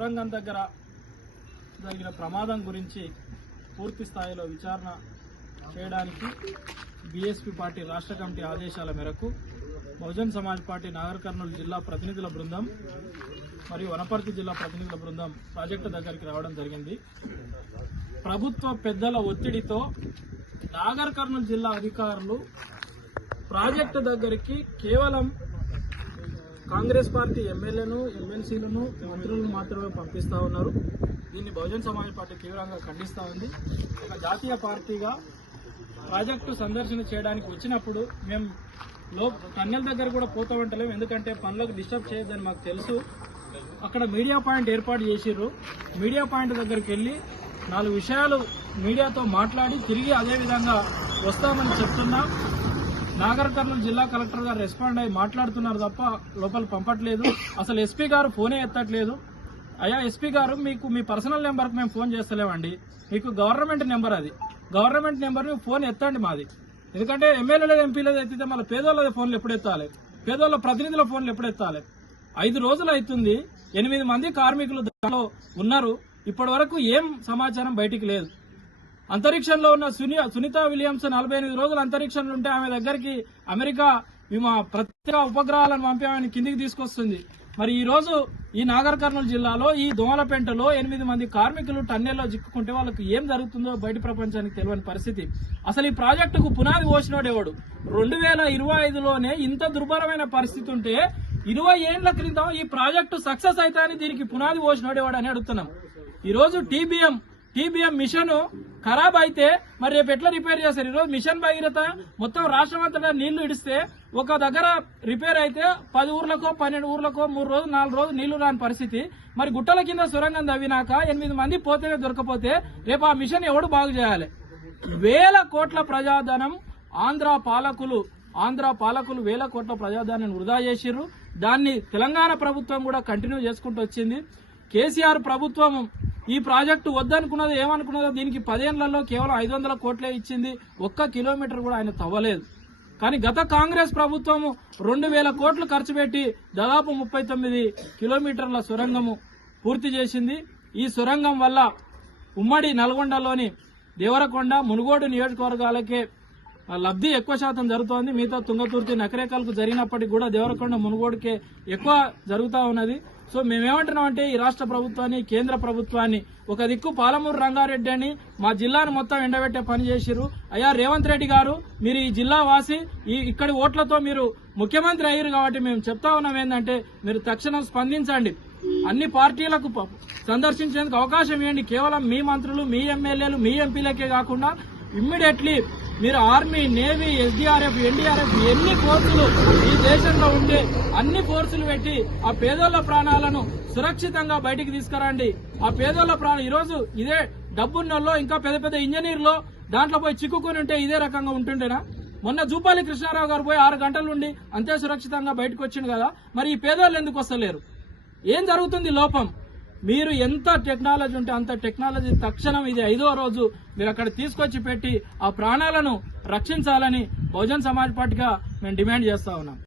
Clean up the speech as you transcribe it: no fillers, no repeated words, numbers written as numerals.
సొరంగం దగ్గర జరిగిన ప్రమాదం గురించి పూర్తి స్థాయిలో విచారణ చేయడానికి బీఎస్పీ పార్టీ రాష్ట్ర కమిటీ ఆదేశాల మేరకు బహుజన్ సమాజ్ పార్టీ నాగర్ కర్నూలు జిల్లా ప్రతినిధుల బృందం మరియు వనపర్తి జిల్లా ప్రతినిధుల బృందం ప్రాజెక్టు దగ్గరికి రావడం జరిగింది. ప్రభుత్వ పెద్దల ఒత్తిడితో నాగర్ కర్నూలు జిల్లా అధికారులు ప్రాజెక్టు దగ్గరికి కేవలం కాంగ్రెస్ పార్టీ ఎమ్మెల్యేను, ఎమ్మెల్సీలను, మంత్రులను మాత్రమే పంపిస్తా ఉన్నారు. దీన్ని బహుజన్ సమాజ్ పార్టీ తీవ్రంగా ఖండిస్తా ఉంది. ఒక జాతీయ పార్టీగా ప్రాజెక్టు సందర్శన చేయడానికి వచ్చినప్పుడు మేము టన్నెల్ దగ్గర కూడా పోతా ఉంటలేము, ఎందుకంటే పనులకు డిస్టర్బ్ చేయొద్దని మాకు తెలుసు. అక్కడ మీడియా పాయింట్ ఏర్పాటు చేసిర్రు. మీడియా పాయింట్ దగ్గరికి వెళ్ళి 4 విషయాలు మీడియాతో మాట్లాడి తిరిగి అదే విధంగా వస్తామని చెప్తున్నా. నాగర్ కర్నూలు జిల్లా కలెక్టర్ గారు రెస్పాండ్ అయ్యి మాట్లాడుతున్నారు తప్ప లోపల పంపట్లేదు. అసలు ఎస్పీ గారు ఫోనే ఎత్తట్లేదు. అయ్యా ఎస్పీ గారు, మీకు మీ పర్సనల్ నెంబర్కి మేము ఫోన్ చేస్తలేమండి, మీకు గవర్నమెంట్ నెంబర్, అది గవర్నమెంట్ నెంబర్ ఫోన్ ఎత్తండి మాది. ఎందుకంటే ఎమ్మెల్యేలేదు, ఎంపీలేదు ఎత్తితే మళ్ళీ పేదోళ్ళ ఫోన్లు ఎప్పుడు ఎత్తాలి, పేదోళ్ళ ప్రతినిధుల ఫోన్లు ఎప్పుడు ఎత్తాలి. 5 రోజులు అవుతుంది, 8 మంది కార్మికులు దానిలో ఉన్నారు. ఇప్పటి వరకు ఏం సమాచారం బయటికి లేదు. అంతరిక్షంలో ఉన్న సునీత విలియమ్స్ 48 రోజులు అంతరిక్షంలో ఉంటే ఆమె దగ్గరికి అమెరికా ప్రత్యేక ఉపగ్రహాలను పంపి ఆమెను కిందికి తీసుకొస్తుంది. మరి ఈ రోజు ఈ నాగర్ కర్నూలు జిల్లాలో ఈ దోమలపెంటలో 8 మంది కార్మికులు టన్నెల్లో చిక్కుకుంటే వాళ్ళకి ఏం జరుగుతుందో బయట ప్రపంచానికి తెలియని పరిస్థితి. అసలు ఈ ప్రాజెక్టుకు పునాది పోసినోడేవాడు? 2025లోనే ఇంత దుర్భరమైన పరిస్థితి ఉంటే 20 ఏళ్ల క్రితం ఈ ప్రాజెక్టు సక్సెస్ అయితే అని దీనికి పునాది పోసినోడేవాడు అని అడుగుతున్నాం. ఈ రోజు టీబీఎం మిషన్ ఖరాబ్ అయితే మరి రేపు ఎట్లా రిపేర్ చేస్తారు? ఈరోజు మిషన్ భగీరథ మొత్తం రాష్ట్రం అంతటా నీళ్లు ఇడిస్తే ఒక దగ్గర రిపేర్ అయితే 10 ఊర్లకో 12 ఊర్లకో 3 రోజులు 4 రోజులు నీళ్లు రాని పరిస్థితి. మరి గుట్టల కింద సొరంగం తవ్వినాక 8 మంది పోతేనే దొరకపోతే రేపు ఆ మిషన్ ఎవడు బాగు చేయాలి? వేల కోట్ల ప్రజాధనం ఆంధ్ర పాలకులు వేల కోట్ల ప్రజాధనాన్ని వృధా చేసిర్రు. దాన్ని తెలంగాణ ప్రభుత్వం కూడా కంటిన్యూ చేసుకుంటూ వచ్చింది. కేసీఆర్ ప్రభుత్వం ఈ ప్రాజెక్టు వద్దనుకున్నదో ఏమనుకున్నదో దీనికి 10 ఏళ్లలో కేవలం 500 కోట్లే ఇచ్చింది. 1 కిలోమీటర్ కూడా ఆయన తవ్వలేదు. కానీ గత కాంగ్రెస్ ప్రభుత్వం 2000 కోట్లు ఖర్చు పెట్టి దాదాపు 39 కిలోమీటర్ల సొరంగము పూర్తి చేసింది. ఈ సొరంగం వల్ల ఉమ్మడి నల్గొండలోని దేవరకొండ, మునుగోడు నియోజకవర్గాలకే లబ్ధి ఎక్కువ శాతం జరుగుతోంది. మిగతా తుంగతుర్తి, నకరేకల్కు జరిగినప్పటికీ కూడా దేవరకొండ, మునుగోడుకే ఎక్కువ జరుగుతూ ఉన్నది. సో మేమేమంటున్నామంటే ఈ రాష్ట్ర ప్రభుత్వాన్ని, కేంద్ర ప్రభుత్వాన్ని, ఒక దిక్కు పాలమూరు రంగారెడ్డి అని మా జిల్లాను మొత్తం ఎండబెట్టే పని చేసిరు. అయ్యా రేవంత్ రెడ్డి గారు, మీరు ఈ జిల్లా వాసి, ఇక్కడి ఓట్లతో మీరు ముఖ్యమంత్రి అయ్యారు కాబట్టి మేము చెప్తా ఉన్నాం ఏంటంటే మీరు తక్షణం స్పందించండి. అన్ని పార్టీలకు సందర్శించేందుకు అవకాశం ఇవ్వండి. కేవలం మీ మంత్రులు, మీ ఎమ్మెల్యేలు, మీ ఎంపీలకే కాకుండా ఇమ్మీడియట్లీ మీరు ఆర్మీ, నేవీ, ఎస్డీఆర్ఎఫ్, ఎన్డీఆర్ఎఫ్ ఎన్ని ఫోర్సులు ఈ దేశంలో ఉంటే అన్ని ఫోర్సులు పెట్టి ఆ పేదోళ్ల ప్రాణాలను సురక్షితంగా బయటికి తీసుకురండి. ఆ పేదోళ్ల ప్రాణం ఈరోజు ఇదే డబ్బున్నోళ్ళు, ఇంకా పెద్ద పెద్ద ఇంజనీర్లు దాంట్లో పోయి చిక్కుకుని ఉంటే ఇదే రకంగా ఉంటుండేనా? మొన్న జూపాలి కృష్ణారావు గారు పోయి 6 గంటల నుండి అంతే సురక్షితంగా బయటకు వచ్చిండు కదా. మరి ఈ పేదోళ్ళు ఎందుకు వస్తలేరు? ఏం జరుగుతుంది లోపం? మీరు ఎంత టెక్నాలజీ ఉంటే అంత టెక్నాలజీ తక్షణం ఇది 5వ రోజు మీరు అక్కడ తీసుకొచ్చి పెట్టి ఆ ప్రాణాలను రక్షించాలని బహుజన్ సమాజ్ పార్టీగా మేము డిమాండ్ చేస్తా ఉన్నాం.